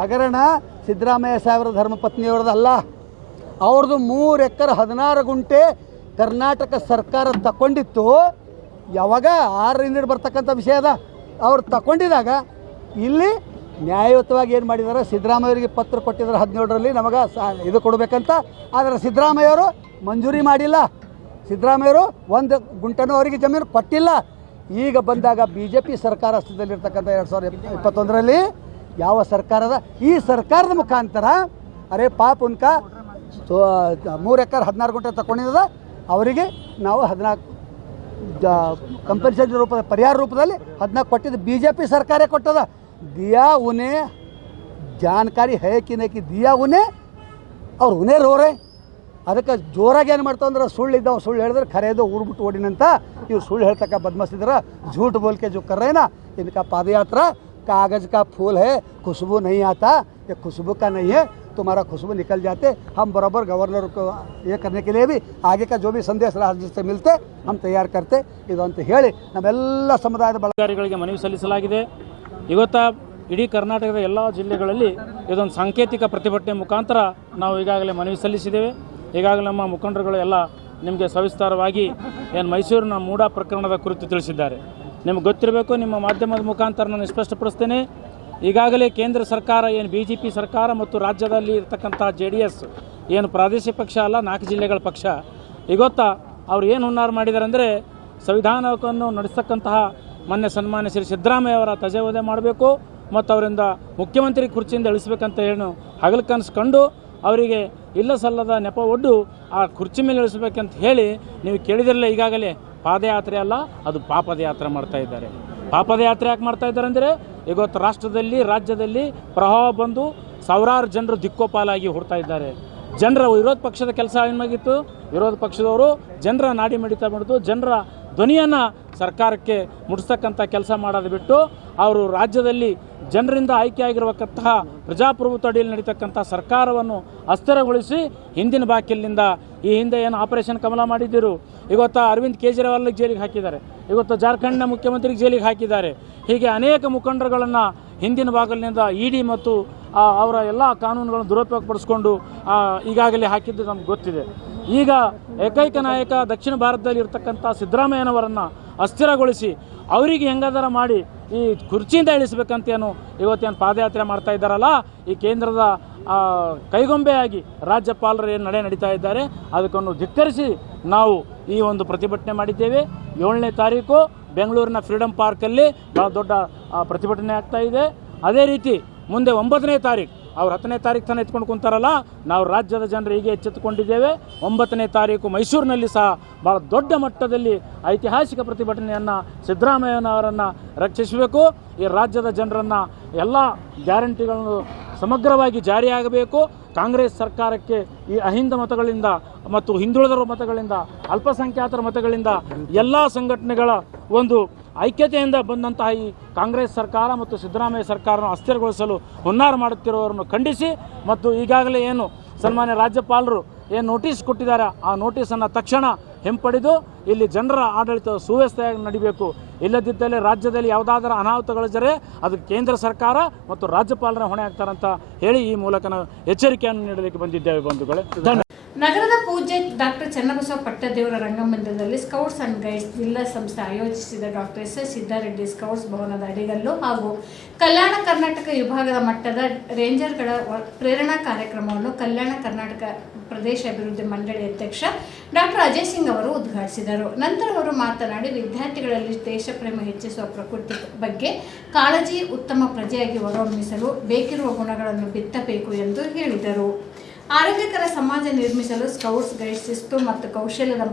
ಹಗರಣ ಸಿದ್ದರಾಮಯ್ಯ ಸಾಹೇಬರ ಧರ್ಮಪತ್ನಿಯವ್ರದ್ದಲ್ಲ ಅವ್ರದ್ದು ಮೂರು ಎಕರೆ ಹದಿನಾರು ಗುಂಟೆ ಕರ್ನಾಟಕ ಸರ್ಕಾರ ತಕೊಂಡಿತ್ತು. ಯಾವಾಗ ಆರರಿಂದ ಬರ್ತಕ್ಕಂಥ ವಿಷಯ ಅದ. ಅವ್ರು ತಗೊಂಡಿದಾಗ ಇಲ್ಲಿ ನ್ಯಾಯಯುತವಾಗಿ ಏನು ಮಾಡಿದ್ದಾರೆ ಸಿದ್ದರಾಮಯ್ಯವರಿಗೆ ಪತ್ರ ಕೊಟ್ಟಿದ್ದಾರೆ ಹದಿನೇಳರಲ್ಲಿ, ನಮಗೆ ಇದು ಕೊಡಬೇಕಂತ. ಆದರೆ ಸಿದ್ದರಾಮಯ್ಯವರು ಮಂಜೂರಿ ಮಾಡಿಲ್ಲ. ಸಿದ್ದರಾಮಯ್ಯವರು ಒಂದು ಗುಂಟನೂ ಅವರಿಗೆ ಜಮೀನು ಕೊಟ್ಟಿಲ್ಲ ಈಗ ಬಂದಾಗ ಬಿ ಜೆ ಪಿ ಸರ್ಕಾರ ಅಸ್ತಿತ್ವದಲ್ಲಿರ್ತಕ್ಕಂಥ ಎರಡು ಸಾವಿರದ ಇಪ್ಪತ್ತೊಂದರಲ್ಲಿ ಯಾವ ಸರ್ಕಾರದ ಈ ಸರ್ಕಾರದ ಮುಖಾಂತರ, ಅರೆ ಪಾಪ ಉನ್ಕ ಮೂರು ಎಕರೆ ಹದಿನಾರು ಗುಂಟೆ ತಗೊಂಡಿದ್ದ ಅವರಿಗೆ ನಾವು ಹದಿನಾಲ್ಕು ಕಂಪಲ್ಸರಿ ರೂಪದ ಪರಿಹಾರ ರೂಪದಲ್ಲಿ ಹದಿನಾಲ್ಕು ಕೊಟ್ಟಿದ್ದು ಬಿ ಜೆ ಪಿ ಸರ್ಕಾರ ಕೊಟ್ಟದ. ದಿಯಾ ಉನೆ ಜಾನಕಾರಿ ಹೇ ಕಿ ನೈ ಕಿ ದಿಯಾ ಉನೆ ಅವ್ರು ಉನೇ ರೋರೆ ಅದಕ್ಕೆ ಜೋರಾಗಿ ಏನು ಮಾಡ್ತಾವ ಅಂದ್ರೆ ಸುಳ್ಳು ಇದ್ದಾವೆ ಸುಳ್ಳು ಹೇಳಿದ್ರೆ ಖರೇದು ಊರ್ಬಿಟ್ಟು ಓಡಿನಂತ ಇವ್ರು ಸುಳ್ಳು ಹೇಳ್ತಕ್ಕ ಬದ್ಮಸ್ತಿದ್ರ झूठ बोल के जो कर रहे हैं ना इनका पाद यात्रा कागज़ का फूल है खुशबू नहीं आता ये खुशबू का नहीं है तुम्हारा खुशबू निकल जाते हम बराबर गवर्नर को ये करने के लिए भी आगे का जो भी संदेश राज्य से मिलते हम तैयार करते ಇದು ಅಂತ ಹೇಳಿ ನಮ್ಮೆಲ್ಲ ಸಮುದಾಯದ ಬಳ ಅಧಿಕಾರಿಗಳಿಗೆ ಮನವಿ ಸಲ್ಲಿಸಲಾಗಿದೆ ಇವತ್ತ ಇಡೀ ಕರ್ನಾಟಕದ ಎಲ್ಲ ಜಿಲ್ಲೆಗಳಲ್ಲಿ ಇದೊಂದು ಸಾಂಕೇತಿಕ ಪ್ರತಿಭಟನೆ ಮುಖಾಂತರ ನಾವು ಈಗಾಗಲೇ ಮನವಿ ಸಲ್ಲಿಸಿದ್ದೇವೆ. ಈಗಾಗಲೇ ನಮ್ಮ ಮುಖಂಡರುಗಳು ಎಲ್ಲ ನಿಮಗೆ ಸವಿಸ್ತಾರವಾಗಿ ಏನು ಮೈಸೂರಿನ ಮೂಡಾ ಪ್ರಕರಣದ ಕುರಿತು ತಿಳಿಸಿದ್ದಾರೆ. ನಿಮ್ಗೆ ಗೊತ್ತಿರಬೇಕು, ನಿಮ್ಮ ಮಾಧ್ಯಮದ ಮುಖಾಂತರ ನಾನು ಸ್ಪಷ್ಟಪಡಿಸ್ತೇನೆ. ಈಗಾಗಲೇ ಕೇಂದ್ರ ಸರ್ಕಾರ ಏನು ಬಿ ಜೆ ಪಿ ಸರ್ಕಾರ ಮತ್ತು ರಾಜ್ಯದಲ್ಲಿ ಇರ್ತಕ್ಕಂಥ ಜೆ ಡಿ ಎಸ್ ಏನು ಪ್ರಾದೇಶಿಕ ಪಕ್ಷ ಅಲ್ಲ, ನಾಲ್ಕು ಜಿಲ್ಲೆಗಳ ಪಕ್ಷ. ಇವತ್ತ ಅವ್ರು ಏನು ಹುನ್ನಾರ ಮಾಡಿದ್ದಾರೆ ಅಂದರೆ ಸಂವಿಧಾನವನ್ನು ನಡೆಸ್ತಕ್ಕಂತಹ ಮೊನ್ನೆ ಸನ್ಮಾನ್ಯ ಶ್ರೀ ಸಿದ್ದರಾಮಯ್ಯ ಅವರ ತಜೆವಧೆ ಮಾಡಬೇಕು ಮತ್ತು ಅವರಿಂದ ಮುಖ್ಯಮಂತ್ರಿ ಕುರ್ಚಿಯಿಂದ ಇಳಿಸ್ಬೇಕಂತ ಏನು ಹಗಲು ಕನಸು ಕಂಡು ಅವರಿಗೆ ಇಲ್ಲ ಸಲ್ಲದ ನೆಪ ಒಡ್ಡು ಆ ಕುರ್ಚಿ ಮೇಲೆ ಇಳಿಸ್ಬೇಕಂತ ಹೇಳಿ ನೀವು ಕೇಳಿದಿರಲ್ಲ ಈಗಾಗಲೇ ಪಾದಯಾತ್ರೆ ಅಲ್ಲ, ಅದು ಪಾಪದ ಯಾತ್ರೆ ಮಾಡ್ತಾ ಇದ್ದಾರೆ. ಪಾಪದಯಾತ್ರೆ ಯಾಕೆ ಮಾಡ್ತಾ ಇದ್ದಾರೆ ಅಂದರೆ ಇವತ್ತು ರಾಷ್ಟ್ರದಲ್ಲಿ, ರಾಜ್ಯದಲ್ಲಿ ಪ್ರಭಾವ ಬಂದು ಸಾವಿರಾರು ಜನರು ದಿಕ್ಕೋಪಾಲಾಗಿ ಹುಡ್ತಾ ಇದ್ದಾರೆ. ಜನರ ವಿರೋಧ ಪಕ್ಷದ ಕೆಲಸ ಏನಾಗಿತ್ತು ವಿರೋಧ ಪಕ್ಷದವರು ಜನರ ನಾಡಿ ಮಿಡಿತ ಬಿಡ್ತು ಜನರ ಧ್ವನಿಯನ್ನು ಸರ್ಕಾರಕ್ಕೆ ಮುಟ್ಟಿಸ್ತಕ್ಕಂಥ ಕೆಲಸ ಮಾಡೋದು ಬಿಟ್ಟು ಅವರು ರಾಜ್ಯದಲ್ಲಿ ಜನರಿಂದ ಆಯ್ಕೆಯಾಗಿರತಕ್ಕಂತಹ ಪ್ರಜಾಪ್ರಭುತ್ವ ಅಡಿಯಲ್ಲಿ ನಡೀತಕ್ಕಂಥ ಸರ್ಕಾರವನ್ನು ಅಸ್ಥಿರಗೊಳಿಸಿ ಹಿಂದಿನ ಬಾಕಿಲಿನಿಂದ ಈ ಹಿಂದೆ ಏನು ಆಪರೇಷನ್ ಕಮಲ ಮಾಡಿದ್ದರು. ಇವತ್ತು ಅರವಿಂದ್ ಕೇಜ್ರಿವಾಲ್ ಜೈಲಿಗೆ ಹಾಕಿದ್ದಾರೆ. ಇವತ್ತು ಜಾರ್ಖಂಡ್ನ ಮುಖ್ಯಮಂತ್ರಿಗೆ ಜೈಲಿಗೆ ಹಾಕಿದ್ದಾರೆ. ಹೀಗೆ ಅನೇಕ ಮುಖಂಡರುಗಳನ್ನು ಹಿಂದಿನ ಬಾಗಿಲಿನಿಂದ ಇಡಿ ಮತ್ತು ಅವರ ಎಲ್ಲ ಕಾನೂನುಗಳನ್ನು ದುರುಪಯೋಗಪಡಿಸ್ಕೊಂಡು ಈಗಾಗಲೇ ಹಾಕಿದ್ದು ನಮ್ಗೆ ಗೊತ್ತಿದೆ. ಈಗ ಏಕೈಕ ನಾಯಕ ದಕ್ಷಿಣ ಭಾರತದಲ್ಲಿ ಇರತಕ್ಕಂಥ ಸಿದ್ದರಾಮಯ್ಯನವರನ್ನು ಅಸ್ಥಿರಗೊಳಿಸಿ, ಅವರಿಗೆ ಹೆಂಗಾದರ ಮಾಡಿ, ಈ ಕುರ್ಚಿಯಿಂದ ಇಳಿಸ್ಬೇಕಂತೇನು ಇವತ್ತೇನು ಪಾದಯಾತ್ರೆ ಮಾಡ್ತಾ ಇದ್ದಾರಲ್ಲ, ಈ ಕೇಂದ್ರದ ಕೈಗೊಂಬೆಯಾಗಿ ರಾಜ್ಯಪಾಲರು ಏನು ನಡೆ ನಡೀತಾ ಇದ್ದಾರೆ ಅದಕ್ಕನ್ನು ಧಿಕ್ಕರಿಸಿ ನಾವು ಈ ಒಂದು ಪ್ರತಿಭಟನೆ ಮಾಡಿದ್ದೇವೆ. ಏಳನೇ ತಾರೀಕು ಬೆಂಗಳೂರಿನ ಫ್ರೀಡಮ್ ಪಾರ್ಕಲ್ಲಿ ಭಾಳ ದೊಡ್ಡ ಪ್ರತಿಭಟನೆ ಆಗ್ತಾ ಇದೆ. ಅದೇ ರೀತಿ ಮುಂದೆ ಒಂಬತ್ತನೇ ತಾರೀಕು ಅವ್ರು ಹತ್ತನೇ ತಾರೀಕು ತನಕ ಎತ್ಕೊಂಡು ಕುಂತಾರಲ್ಲ, ನಾವು ರಾಜ್ಯದ ಜನರು ಹೀಗೆ ಎಚ್ಚೆತ್ತುಕೊಂಡಿದ್ದೇವೆ. ಒಂಬತ್ತನೇ ತಾರೀಕು ಮೈಸೂರಿನಲ್ಲಿ ಸಹ ಭಾಳ ದೊಡ್ಡ ಮಟ್ಟದಲ್ಲಿ ಐತಿಹಾಸಿಕ ಪ್ರತಿಭಟನೆಯನ್ನು ಸಿದ್ದರಾಮಯ್ಯನವರನ್ನು ರಕ್ಷಿಸಬೇಕು. ಈ ರಾಜ್ಯದ ಜನರನ್ನು ಎಲ್ಲ ಗ್ಯಾರಂಟಿಗಳನ್ನು ಸಮಗ್ರವಾಗಿ ಜಾರಿಯಾಗಬೇಕು ಕಾಂಗ್ರೆಸ್ ಸರ್ಕಾರಕ್ಕೆ ಈ ಅಹಿಂದ ಮತಗಳಿಂದ ಮತ್ತು ಹಿಂದುಳಿದರ ಮತಗಳಿಂದ, ಅಲ್ಪಸಂಖ್ಯಾತರ ಮತಗಳಿಂದ ಎಲ್ಲ ಸಂಘಟನೆಗಳ ಒಂದು ಐಕ್ಯತೆಯಿಂದ ಬಂದಂತಹ ಈ ಕಾಂಗ್ರೆಸ್ ಸರ್ಕಾರ ಮತ್ತು ಸಿದ್ದರಾಮಯ್ಯ ಸರ್ಕಾರವನ್ನು ಅಸ್ಥಿರಗೊಳಿಸಲು ಹುನ್ನಾರ ಮಾಡುತ್ತಿರುವವರನ್ನು ಖಂಡಿಸಿ. ಮತ್ತು ಈಗಾಗಲೇ ಏನು ಸನ್ಮಾನ್ಯ ರಾಜ್ಯಪಾಲರು ಏನು ನೋಟಿಸ್ ಕೊಟ್ಟಿದ್ದಾರೆ. ಆ ನೋಟಿಸನ್ನು ತಕ್ಷಣ ಹಿಂಪಡೆದು ಇಲ್ಲಿ ಜನರ ಆಡಳಿತ ಸುವ್ಯವಸ್ಥೆಯಾಗಿ ನಡಿಬೇಕು. ಇಲ್ಲದಿದ್ದಲ್ಲಿ ರಾಜ್ಯದಲ್ಲಿ ಯಾವುದಾದ್ರೂ ಅನಾಹುತಗಳಿದ್ದರೆ ಅದು ಕೇಂದ್ರ ಸರ್ಕಾರ ಮತ್ತು ರಾಜ್ಯಪಾಲರ ಹೊಣೆ ಆಗ್ತಾರಂತ ಹೇಳಿ ಈ ಮೂಲಕ ನಾವು ಎಚ್ಚರಿಕೆಯನ್ನು ನೀಡಲಿಕ್ಕೆ ಬಂದಿದ್ದೇವೆ ಬಂಧುಗಳೇ. ನಗರದ ಪೂಜ್ಯ ಡಾಕ್ಟರ್ ಚನ್ನಬಸವ ಪಟ್ಟದೇವರ ರಂಗಮಂದಿರದಲ್ಲಿ ಸ್ಕೌಟ್ಸ್ ಅಂಡ್ ಗೈಡ್ಸ್ ಜಿಲ್ಲಾ ಸಂಸ್ಥೆ ಆಯೋಜಿಸಿದ doctor S S Siddareddy scouts ಭವನದ ಅಡಿಗಲ್ಲು ಹಾಗೂ ಕಲ್ಯಾಣ ಕರ್ನಾಟಕ ವಿಭಾಗದ ಮಟ್ಟದ ರೇಂಜರ್ಗಳ ಪ್ರೇರಣಾ ಕಾರ್ಯಕ್ರಮವನ್ನು ಕಲ್ಯಾಣ ಕರ್ನಾಟಕ ಪ್ರದೇಶ ಅಭಿವೃದ್ಧಿ ಮಂಡಳಿ ಅಧ್ಯಕ್ಷ ಡಾಕ್ಟರ್ ಅಜಯ್ ಸಿಂಗ್ ಅವರು ಉದ್ಘಾಟಿಸಿದರು. ನಂತರ ಅವರು ಮಾತನಾಡಿ, ವಿದ್ಯಾರ್ಥಿಗಳಲ್ಲಿ ದೇಶಪ್ರೇಮ ಹೆಚ್ಚಿಸುವ ಪ್ರಕೃತಿ ಬಗ್ಗೆ ಕಾಳಜಿ ಉತ್ತಮ ಪ್ರಜೆಯಾಗಿ ಹೊರಹೊಮ್ಮಿಸಲು ಬೇಕಿರುವ ಗುಣಗಳನ್ನು ಬಿತ್ತಬೇಕು ಎಂದು ಹೇಳಿದರು. ಆರೋಗ್ಯಕರ ಸಮಾಜ ನಿರ್ಮಿಸಲು ಸ್ಕೌಟ್ಸ್ ಗೈಡ್ ಶಿಸ್ತು ಮತ್ತು ಕೌಶಲ್ಯದ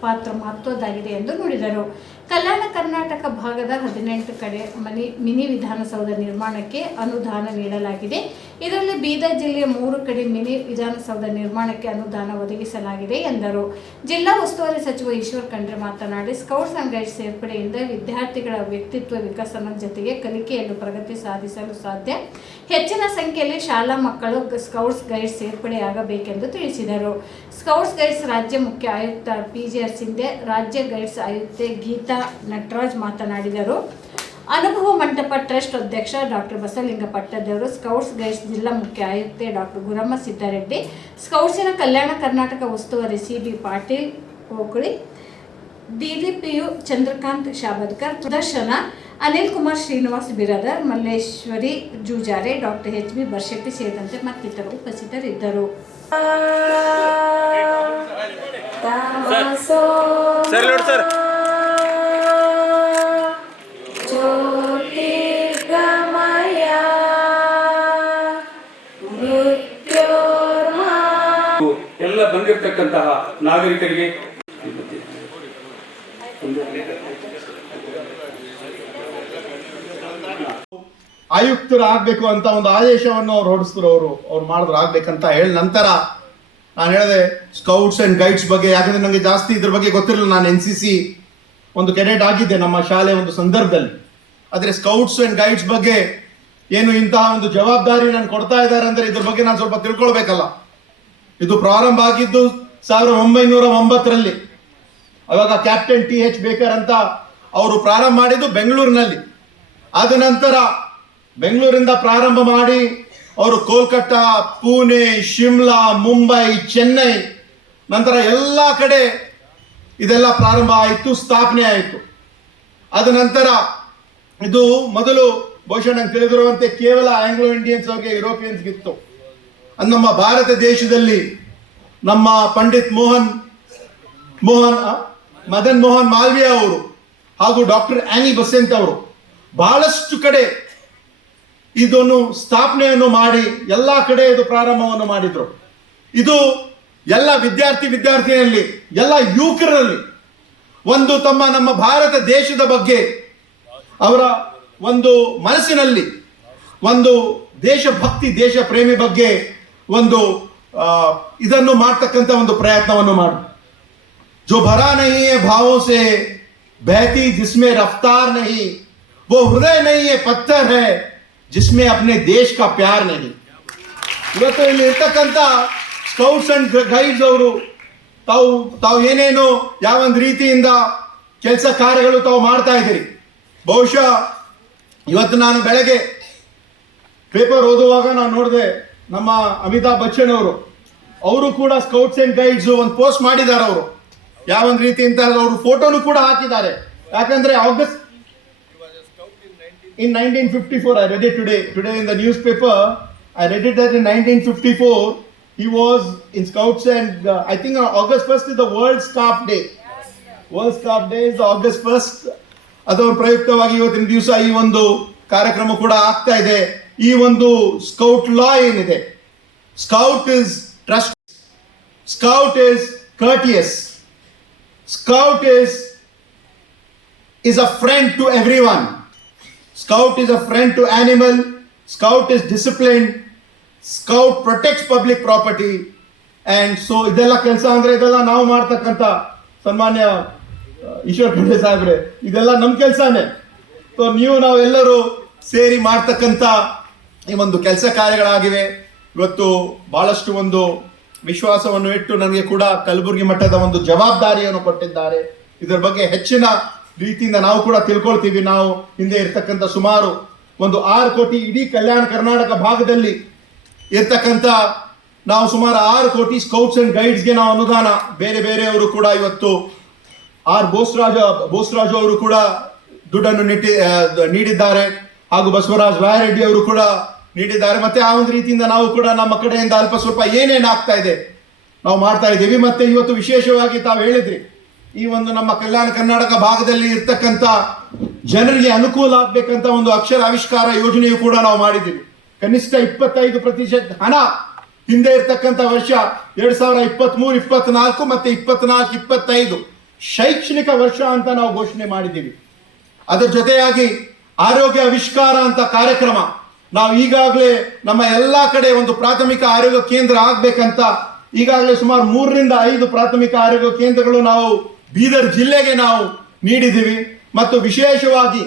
ಪಾತ್ರ ಮಹತ್ವದ್ದಾಗಿದೆ ಎಂದು ನುಡಿದರು. ಕಲ್ಯಾಣ ಕರ್ನಾಟಕ ಭಾಗದ ಹದಿನೆಂಟು ಕಡೆ ಮನಿ ಮಿನಿ ವಿಧಾನಸೌಧ ನಿರ್ಮಾಣಕ್ಕೆ ಅನುದಾನ ನೀಡಲಾಗಿದೆ. ಇದರಲ್ಲಿ ಬೀದರ್ ಜಿಲ್ಲೆಯ ಮೂರು ಕಡೆ ಮಿನಿ ವಿಧಾನಸೌಧ ನಿರ್ಮಾಣಕ್ಕೆ ಅನುದಾನ ಒದಗಿಸಲಾಗಿದೆ ಎಂದರು. ಜಿಲ್ಲಾ ಉಸ್ತುವಾರಿ ಸಚಿವ ಈಶ್ವರ್ ಖಂಡ್ರೆ ಮಾತನಾಡಿ, ಸ್ಕೌಟ್ಸ್ ಅಂಡ್ ಗೈಡ್ಸ್ ಸೇರ್ಪಡೆಯಿಂದ ವಿದ್ಯಾರ್ಥಿಗಳ ವ್ಯಕ್ತಿತ್ವ ವಿಕಸನದ ಜೊತೆಗೆ ಕಲಿಕೆಯನ್ನು ಪ್ರಗತಿ ಸಾಧಿಸಲು ಸಾಧ್ಯ. ಹೆಚ್ಚಿನ ಸಂಖ್ಯೆಯಲ್ಲಿ ಶಾಲಾ ಮಕ್ಕಳು ಸ್ಕೌಟ್ಸ್ ಗೈಡ್ಸ್ ಸೇರ್ಪಡೆಯಾಗಬೇಕೆಂದು ತಿಳಿಸಿದರು. ಸ್ಕೌಟ್ಸ್ ಗೈಡ್ಸ್ ರಾಜ್ಯ ಮುಖ್ಯ ಆಯುಕ್ತ ಪಿ ಜೆ ಆರ್ ಸಿಂಧೆ ರಾಜ್ಯ ಗೈಡ್ಸ್ ಆಯುಕ್ತೆ ಗೀತಾ ನಟರಾಜ್ ಮಾತನಾಡಿದರು. ಅನುಭವ ಮಂಟಪ ಟ್ರಸ್ಟ್ ಅಧ್ಯಕ್ಷ doctor Basavalinga Pattaddevaru, scouts guides ಜಿಲ್ಲಾ ಮುಖ್ಯ ಆಯುಕ್ತೆ ಡಾಕ್ಟರ್ ಗುರಮ್ಮ ಸಿದ್ದಾರೆಡ್ಡಿ ಸ್ಕೌಟ್ಸಿನ ಕಲ್ಯಾಣ ಕರ್ನಾಟಕ ಉಸ್ತುವಾರಿ C. B Patil Kokuli DDPU Chandrakant Shabadkar ಪ್ರದರ್ಶನ Anil Kumar Srinivas, Biradar, Malleshwari Jujare doctor H. B. Barshetti ಸೇರಿದಂತೆ ಮತ್ತಿತರರು ಉಪಸ್ಥಿತರಿದ್ದರು. ಸರ್ ಎಲ್ಲ ಬಂದಿರತಕ್ಕಂತಹ ನಾಗರಿಕರಿಗೆ ಆಯುಕ್ತರು ಆಗ್ಬೇಕು ಅಂತ ಒಂದು ಆದೇಶವನ್ನು ಅವ್ರು ಹೊರಡಿಸಿದ್ರು ಅವರು. ಅವ್ರು ಮಾಡಿದ್ರು ಆಗ್ಬೇಕಂತ ಹೇಳಿ ನಂತರ ನಾನು ಹೇಳಿದೆ ಸ್ಕೌಟ್ಸ್ ಅಂಡ್ ಗೈಡ್ಸ್ ಬಗ್ಗೆ ಯಾಕಂದ್ರೆ ನನಗೆ ಜಾಸ್ತಿ ಇದ್ರ ಬಗ್ಗೆ ಗೊತ್ತಿರಲಿಲ್ಲ. ನಾನು ಎನ್ ಸಿ ಸಿ ಒಂದು ಕೆಡೆಟ್ ಆಗಿದ್ದೆ ನಮ್ಮ ಶಾಲೆ ಒಂದು ಸಂದರ್ಭದಲ್ಲಿ. ಆದ್ರೆ ಸ್ಕೌಟ್ಸ್ ಅಂಡ್ ಗೈಡ್ಸ್ ಬಗ್ಗೆ ಏನು ಇಂತಹ ಒಂದು ಜವಾಬ್ದಾರಿ ನಾನು ಕೊಡ್ತಾ ಇದ್ದಾರೆ ಅಂದ್ರೆ ಇದ್ರ ಬಗ್ಗೆ ನಾನು ಸ್ವಲ್ಪ ತಿಳ್ಕೊಳ್ಬೇಕಲ್ಲ. ಇದು ಪ್ರಾರಂಭ ಆಗಿದ್ದು ಸಾವಿರದ ಒಂಬೈನೂರ ಒಂಬತ್ತರಲ್ಲಿ. ಅವಾಗ ಕ್ಯಾಪ್ಟನ್ ಟಿ ಎಚ್ ಬೇಕರ್ ಅಂತ ಅವರು ಪ್ರಾರಂಭ ಮಾಡಿದ್ದು ಬೆಂಗಳೂರಿನಲ್ಲಿ. ಆದ ನಂತರ ಬೆಂಗಳೂರಿಂದ ಪ್ರಾರಂಭ ಮಾಡಿ ಅವರು ಕೋಲ್ಕತ್ತಾ, ಪುಣೆ, ಶಿಮ್ಲಾ, ಮುಂಬೈ, ಚೆನ್ನೈ, ನಂತರ ಎಲ್ಲ ಕಡೆ ಇದೆಲ್ಲ ಪ್ರಾರಂಭ ಆಯಿತು, ಸ್ಥಾಪನೆ ಆಯಿತು. ಅದ ನಂತರ ಇದು ಮೊದಲು ಬಹುಶಃ ನಂಗೆ ತಿಳಿದಿರುವಂತೆ ಕೇವಲ ಆಂಗ್ಲೋ ಇಂಡಿಯನ್ಸ್ ಅವ್ರಿಗೆ ಯುರೋಪಿಯನ್ಸ್ಗೆ ಇತ್ತು ಅದು ನಮ್ಮ ಭಾರತ ದೇಶದಲ್ಲಿ ನಮ್ಮ ಪಂಡಿತ್ ಮೋಹನ್ ಮೋಹನ್ ಮದನ್ ಮೋಹನ್ ಮಾಲ್ವಿಯಾ ಅವರು ಹಾಗೂ ಡಾಕ್ಟರ್ ಆನಿ ಬಸೆಂಟ್ ಅವರು ಬಹಳಷ್ಟು ಕಡೆ ಇದನ್ನು ಸ್ಥಾಪನೆಯನ್ನು ಮಾಡಿ ಎಲ್ಲ ಕಡೆ ಇದು ಪ್ರಾರಂಭವನ್ನು ಮಾಡಿದ್ರು. ಇದು ಎಲ್ಲ ವಿದ್ಯಾರ್ಥಿ ವಿದ್ಯಾರ್ಥಿನಿಯಲ್ಲಿ ಎಲ್ಲ ಯುವಕರಲ್ಲಿ ಒಂದು ತಮ್ಮ ನಮ್ಮ ಭಾರತ ದೇಶದ ಬಗ್ಗೆ ಅವರ ಒಂದು ಮನಸ್ಸಿನಲ್ಲಿ ಒಂದು ದೇಶಭಕ್ತಿ ದೇಶ ಪ್ರೇಮಿ ಬಗ್ಗೆ ಒಂದು ಆ, ಇದನ್ನು ಮಾಡ್ತಕ್ಕಂಥ ಒಂದು ಪ್ರಯತ್ನವನ್ನು ಮಾಡು जो भरा नहीं है भावों से बहती जिसमें रफ्तार नहीं वो हृदय नहीं है पत्थर है जिसमें अपने देश का प्यार नहीं ಇವತ್ತು ಇಲ್ಲಿ ಇರ್ತಕ್ಕಂಥ ಸ್ಕೌಟ್ಸ್ ಅಂಡ್ ಗೈಡ್ಸ್ ಅವರು ತಾವು ತಾವು ಏನೇನು ಯಾವೊಂದು ರೀತಿಯಿಂದ ಕೆಲಸ ಕಾರ್ಯಗಳು ತಾವು ಮಾಡ್ತಾ ಇದ್ದೀರಿ ಬಹುಶಃ ಇವತ್ತು ನಾನು ಬೆಳಗ್ಗೆ ಪೇಪರ್ ಓದುವಾಗ ನಾನು ನೋಡಿದೆ ನಮ್ಮ ಅಮಿತಾಬ್ ಬಚ್ಚನ್ ಅವರು ಅವರು ಕೂಡ ಸ್ಕೌಟ್ಸ್ ಅಂಡ್ ಗೈಡ್ಸ್ ಒಂದು ಪೋಸ್ಟ್ ಮಾಡಿದ್ದಾರೆ ಅವರು. ಯಾವ ಒಂದು ರೀತಿ ಅಂತ ಅವರು ಫೋಟೋನು ಕೂಡ ಹಾಕಿದ್ದಾರೆ. ಯಾಕಂದ್ರೆ August in nineteen fifty four I read it today today in the newspaper I read it in nineteen fifty four he was in scouts and I think August first is the world staff day world staff day is August first ಅದವ್ರ ಪ್ರಯುಕ್ತವಾಗಿ ಇವತ್ತಿನ ದಿವಸ ಈ ಒಂದು ಕಾರ್ಯಕ್ರಮ ಕೂಡ ಆಗ್ತಾ ಇದೆ. ಈ ಒಂದು ಸ್ಕೌಟ್ ಲಾ ಏನಿದೆ scout is trust scout is courteous scout is is a friend to everyone. Scout is a friend to animal. Scout is disciplined. Scout protect public property and so ಇದೆಲ್ಲ ಕೆಲಸ ಅಂದರೆ ಇದೆಲ್ಲ ನಾವು ಮಾಡ್ತಕ್ಕಂಥ ಸನ್ಮಾನ್ಯ ಈಶ್ವರ್ ಖಂಡೆ ಸಾಹೇಬ್ರೆ, ಇದೆಲ್ಲ ನಮ್ಮ ಕೆಲಸನೇ ಸೊ ನೀವು ನಾವೆಲ್ಲರೂ ಸೇರಿ ಮಾಡ್ತಕ್ಕಂಥ ಈ ಒಂದು ಕೆಲಸ ಕಾರ್ಯಗಳಾಗಿವೆ. ಇವತ್ತು ಬಹಳಷ್ಟು ಒಂದು ವಿಶ್ವಾಸವನ್ನು ಇಟ್ಟು ನನಗೆ ಕೂಡ ಕಲಬುರಗಿ ಮಟ್ಟದ ಒಂದು ಜವಾಬ್ದಾರಿಯನ್ನು ಕೊಟ್ಟಿದ್ದಾರೆ. ಇದರ ಬಗ್ಗೆ ಹೆಚ್ಚಿನ ರೀತಿಯಿಂದ ನಾವು ಕೂಡ ತಿಳ್ಕೊಳ್ತೀವಿ. ನಾವು ಹಿಂದೆ ಇರ್ತಕ್ಕಂಥ ಸುಮಾರು ಒಂದು ಆರು ಕೋಟಿ ಇಡೀ ಕಲ್ಯಾಣ ಕರ್ನಾಟಕ ಭಾಗದಲ್ಲಿ ಇರ್ತಕ್ಕಂಥ ನಾವು ಸುಮಾರು ಆರು ಕೋಟಿ ಸ್ಕೌಟ್ಸ್ ಅಂಡ್ ಗೈಡ್ಸ್ಗೆ ನಾವು ಅನುದಾನ. ಬೇರೆ ಬೇರೆಯವರು ಕೂಡ ಇವತ್ತು ಆರ್ ಬೋಸ್ರಾಜ, ಬೋಸ್ರಾಜು ಅವರು ಕೂಡ ದುಡ್ಡನ್ನು ನೀಡಿದ್ದಾರೆ. ಹಾಗೂ ಬಸವರಾಜ್ ರಾಯರೆಡ್ಡಿ ಅವರು ಕೂಡ ನೀಡಿದ್ದಾರೆ. ಮತ್ತೆ ಆ ಒಂದು ರೀತಿಯಿಂದ ನಾವು ಕೂಡ ನಮ್ಮ ಕಡೆಯಿಂದ ಅಲ್ಪ ಸ್ವಲ್ಪ ಏನೇನು ಆಗ್ತಾ ಇದೆ, ನಾವು ಮಾಡ್ತಾ ಇದ್ದೀವಿ. ಮತ್ತೆ ಇವತ್ತು ವಿಶೇಷವಾಗಿ ತಾವು ಹೇಳಿದ್ರಿ, ಈ ಒಂದು ನಮ್ಮ ಕಲ್ಯಾಣ ಕರ್ನಾಟಕ ಭಾಗದಲ್ಲಿ ಇರ್ತಕ್ಕಂಥ ಜನರಿಗೆ ಅನುಕೂಲ ಆಗ್ಬೇಕಂತ ಒಂದು ಅಕ್ಷರ ಆವಿಷ್ಕಾರ ಯೋಜನೆಯು ಕೂಡ ನಾವು ಮಾಡಿದ್ದೀವಿ. ಕನಿಷ್ಠ ಇಪ್ಪತ್ತೈದು ಪ್ರತಿಶತ ಹಣ ಹಿಂದೆ ಇರ್ತಕ್ಕಂಥ ವರ್ಷ ಎರಡ್ ಸಾವಿರ ಇಪ್ಪತ್ಮೂರು, ಇಪ್ಪತ್ನಾಲ್ಕು ಮತ್ತೆ ಇಪ್ಪತ್ನಾಲ್ಕು, ಇಪ್ಪತ್ತೈದು ಶೈಕ್ಷಣಿಕ ವರ್ಷ ಅಂತ ನಾವು ಘೋಷಣೆ ಮಾಡಿದ್ದೀವಿ. ಅದರ ಜೊತೆಯಾಗಿ ಆರೋಗ್ಯ ಆವಿಷ್ಕಾರ ಅಂತ ಕಾರ್ಯಕ್ರಮ ನಾವು ಈಗಾಗಲೇ ನಮ್ಮ ಎಲ್ಲ ಕಡೆ ಒಂದು ಪ್ರಾಥಮಿಕ ಆರೋಗ್ಯ ಕೇಂದ್ರ ಆಗಬೇಕಂತ ಈಗಾಗಲೇ ಸುಮಾರು ಮೂರರಿಂದ ಐದು ಪ್ರಾಥಮಿಕ ಆರೋಗ್ಯ ಕೇಂದ್ರಗಳು ನಾವು ಬೀದರ್ ಜಿಲ್ಲೆಗೆ ನಾವು ನೀಡಿದ್ದೀವಿ. ಮತ್ತು ವಿಶೇಷವಾಗಿ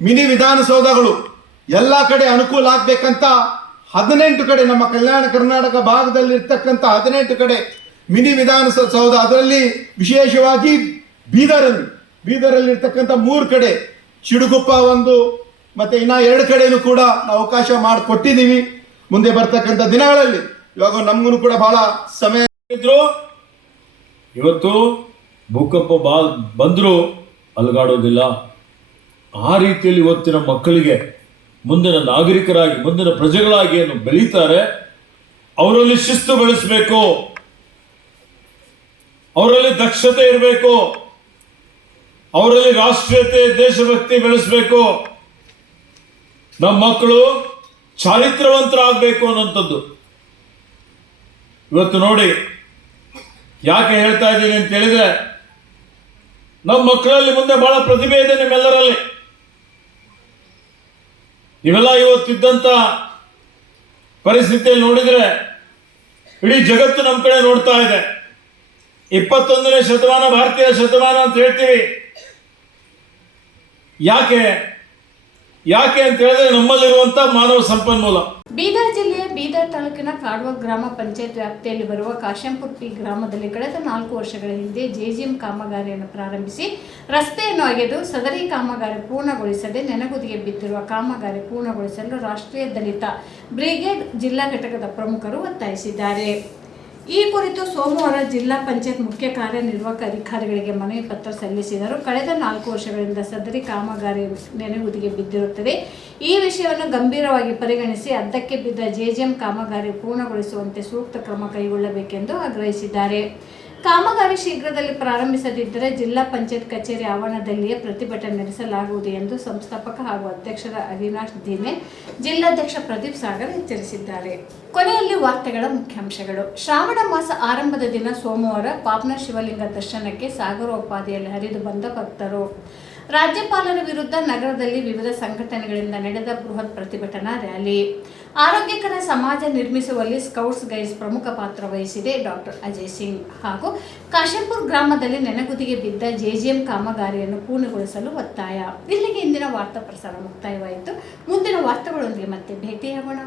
ಮಿನಿ ವಿಧಾನಸೌಧಗಳು ಎಲ್ಲ ಕಡೆ ಅನುಕೂಲ ಆಗಬೇಕಂತ ಹದಿನೆಂಟು ಕಡೆ ನಮ್ಮ ಕಲ್ಯಾಣ ಕರ್ನಾಟಕ ಭಾಗದಲ್ಲಿ ಇರ್ತಕ್ಕಂಥ ಹದಿನೆಂಟು ಕಡೆ ಮಿನಿ ವಿಧಾನಸೌಧ ಅದರಲ್ಲಿ ವಿಶೇಷವಾಗಿ ಬೀದರಲ್ಲಿ, ಬೀದರಲ್ಲಿರ್ತಕ್ಕಂಥ ಮೂರು ಕಡೆ ಚಿಡುಗುಪ್ಪ ಒಂದು ಮತ್ತೆ ಇನ್ನ ಎರಡು ಕಡೆಯೂ ಕೂಡ ನಾವು ಅವಕಾಶ ಮಾಡಿಕೊಟ್ಟಿದ್ದೀವಿ ಮುಂದೆ ಬರ್ತಕ್ಕಂಥ ದಿನಗಳಲ್ಲಿ. ಇವಾಗ ನಮಗೂ ಕೂಡ ಬಹಳ ಸಮಯ ಇದ್ರು. ಇವತ್ತು ಭೂಕಂಪ ಬಾ ಬಂದರೂ ಅಲ್ಗಾಡೋದಿಲ್ಲ. ಆ ರೀತಿಯಲ್ಲಿ ಇವತ್ತಿನ ಮಕ್ಕಳಿಗೆ ಮುಂದಿನ ನಾಗರಿಕರಾಗಿ, ಮುಂದಿನ ಪ್ರಜೆಗಳಾಗಿ ಏನು ಬೆಳೀತಾರೆ, ಅವರಲ್ಲಿ ಶಿಸ್ತು ಬೆಳೆಸಬೇಕು. ಅವರಲ್ಲಿ ದಕ್ಷತೆ ಇರಬೇಕು. ಅವರಲ್ಲಿ ರಾಷ್ಟ್ರೀಯತೆ, ದೇಶಭಕ್ತಿ ಬೆಳೆಸಬೇಕು. ನಮ್ಮ ಮಕ್ಕಳು ಚಾರಿತ್ರವಂತರಾಗಬೇಕು ಅನ್ನೋಂಥದ್ದು ಇವತ್ತು ನೋಡಿ, ಯಾಕೆ ಹೇಳ್ತಾ ಇದ್ದೀನಿ ಅಂತ ಹೇಳಿದ್ರೆ, ನಮ್ಮ ಮಕ್ಕಳಲ್ಲಿ ಮುಂದೆ ಬಹಳ ಪ್ರತಿಭೆ ಇದೆ ನಿಮ್ಮೆಲ್ಲರಲ್ಲಿ. ಇವೆಲ್ಲ ಇವತ್ತಿದ್ದಂಥ ಪರಿಸ್ಥಿತಿಯಲ್ಲಿ ನೋಡಿದ್ರೆ, ಇಡೀ ಜಗತ್ತು ನಮ್ಮ ಕಡೆ ನೋಡ್ತಾ ಇದೆ. ಇಪ್ಪತ್ತೊಂದನೇ ಶತಮಾನ, ಭಾರತೀಯ ಶತಮಾನ ಅಂತ ಹೇಳ್ತೀವಿ. ಯಾಕೆ ಯಾಕೆ ಅಂತ ಹೇಳಿದ್ರೆ ನಮ್ಮಲ್ಲಿರುವಂತ ಮಾನವ ಸಂಪನ್ಮೂಲ. ಬೀದರ್ ಜಿಲ್ಲೆಯ ಬೀದರ್ ತಾಲೂಕಿನ ಕಾಡುವ ಗ್ರಾಮ ಪಂಚಾಯತ್ ವ್ಯಾಪ್ತಿಯಲ್ಲಿ ಬರುವ ಕಾಶೆಂಪುಟ್ಟಿ ಗ್ರಾಮದಲ್ಲಿ ಕಳೆದ ನಾಲ್ಕು ವರ್ಷಗಳ ಹಿಂದೆ ಜೆಜಿಎಂ ಕಾಮಗಾರಿಯನ್ನು ಪ್ರಾರಂಭಿಸಿ ರಸ್ತೆಯನ್ನು ಅಗೆದು ಸದರಿ ಕಾಮಗಾರಿ ಪೂರ್ಣಗೊಳಿಸದೆ ನೆನಗುದಿಗೆ ಬಿದ್ದಿರುವ ಕಾಮಗಾರಿ ಪೂರ್ಣಗೊಳಿಸಲು ರಾಷ್ಟ್ರೀಯ ದಲಿತ ಬ್ರಿಗೇಡ್ ಜಿಲ್ಲಾ ಘಟಕದ ಪ್ರಮುಖರು ಒತ್ತಾಯಿಸಿದ್ದಾರೆ. ಈ ಕುರಿತು ಸೋಮವಾರ ಜಿಲ್ಲಾ ಪಂಚಾಯತ್ ಮುಖ್ಯ ಕಾರ್ಯನಿರ್ವಾಹಕ ಅಧಿಕಾರಿಗಳಿಗೆ ಮನವಿ ಪತ್ರ ಸಲ್ಲಿಸಿದರು. ಕಳೆದ ನಾಲ್ಕು ವರ್ಷಗಳಿಂದ ಸದರಿ ಕಾಮಗಾರಿ ನೆನೆಗುದಿಗೆ ಬಿದ್ದಿರುತ್ತದೆ. ಈ ವಿಷಯವನ್ನು ಗಂಭೀರವಾಗಿ ಪರಿಗಣಿಸಿ ಅದ್ದಕ್ಕೆ ಬಿದ್ದ ಜೆಜಿಎಂ ಕಾಮಗಾರಿ ಪೂರ್ಣಗೊಳಿಸುವಂತೆ ಸೂಕ್ತ ಕ್ರಮ ಕೈಗೊಳ್ಳಬೇಕೆಂದು ಆಗ್ರಹಿಸಿದ್ದಾರೆ. ಕಾಮಗಾರಿ ಶೀಘ್ರದಲ್ಲಿ ಪ್ರಾರಂಭಿಸದಿದ್ದರೆ ಜಿಲ್ಲಾ ಪಂಚಾಯತ್ ಕಚೇರಿ ಆವರಣದಲ್ಲಿಯೇ ಪ್ರತಿಭಟನೆ ನಡೆಸಲಾಗುವುದು ಎಂದು ಸಂಸ್ಥಾಪಕ ಹಾಗೂ ಅಧ್ಯಕ್ಷರ ಅವಿನಾಶ್ ದಿನೆ ಜಿಲ್ಲಾಧ್ಯಕ್ಷ ಪ್ರದೀಪ್ ಸಾಗರ್ ಎಚ್ಚರಿಸಿದ್ದಾರೆ. ಕೊನೆಯಲ್ಲಿ ವಾರ್ತೆಗಳ ಮುಖ್ಯಾಂಶಗಳು. ಶ್ರಾವಣ ಮಾಸ ಆರಂಭದ ದಿನ ಸೋಮವಾರ ಪಾಪ್ನ ಶಿವಲಿಂಗ ದರ್ಶನಕ್ಕೆ ಸಾಗರೋಪಾದಿಯಲ್ಲಿ ಹರಿದು ಬಂದ ಭಕ್ತರು. ರಾಜ್ಯಪಾಲರ ವಿರುದ್ಧ ನಗರದಲ್ಲಿ ವಿವಿಧ ಸಂಘಟನೆಗಳಿಂದ ನಡೆದ ಬೃಹತ್ ಪ್ರತಿಭಟನಾ ರ್ಯಾಲಿ. ಆರೋಗ್ಯಕರ ಸಮಾಜ ನಿರ್ಮಿಸುವಲ್ಲಿ ಸ್ಕೌಟ್ಸ್ ಗೈಡ್ಸ್ ಪ್ರಮುಖ ಪಾತ್ರ ವಹಿಸಿದೆ ಡಾಕ್ಟರ್ ಅಜಯ್ ಸಿಂಗ್. ಹಾಗೂ ಕಾಶಂಪುರ್ ಗ್ರಾಮದಲ್ಲಿ ನೆನಗುದಿಗೆ ಬಿದ್ದ ಜೆಜಿಎಂ ಕಾಮಗಾರಿಯನ್ನು ಪೂರ್ಣಗೊಳಿಸಲು ಒತ್ತಾಯ. ಇಲ್ಲಿಗೆ ಇಂದಿನ ವಾರ್ತಾ ಪ್ರಸಾರ ಮುಕ್ತಾಯವಾಯಿತು. ಮುಂದಿನ ವಾರ್ತೆಗಳೊಂದಿಗೆ ಮತ್ತೆ ಭೇಟಿಯಾಗೋಣ.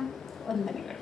ವಂದನೆಗಳು.